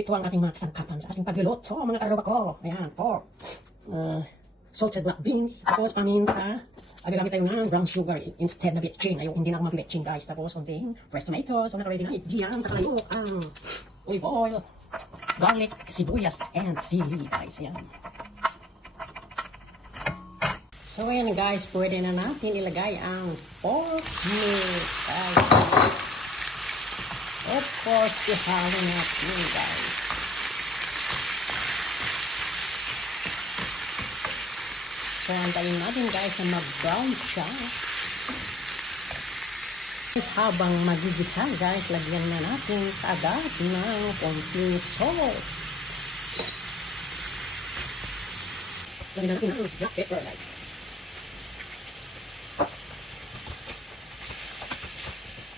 ito ang ating mga kasangkapan sa ating pagluluto, mga karoba ko. Ayan, pork. Salted black beans. Tapos paminta. Gagamit tayo ng brown sugar instead na betchin. Ayaw, hindi na ako mag-betchin, guys. Tapos konting fresh tomatoes. So, naka-ready na igiyan. Saka kayo ang olive oil, garlic, sibuyas, and sili, guys. Ayan. So, ayan guys, pwede na natin ilagay ang pork meat. Of course, ihalo natin, guys. So, antayin natin, guys, na mag-brown siya. Habang magigisa, guys, lagyan na natin agad ng konting salt. Lagyan na natin ng black pepper, guys.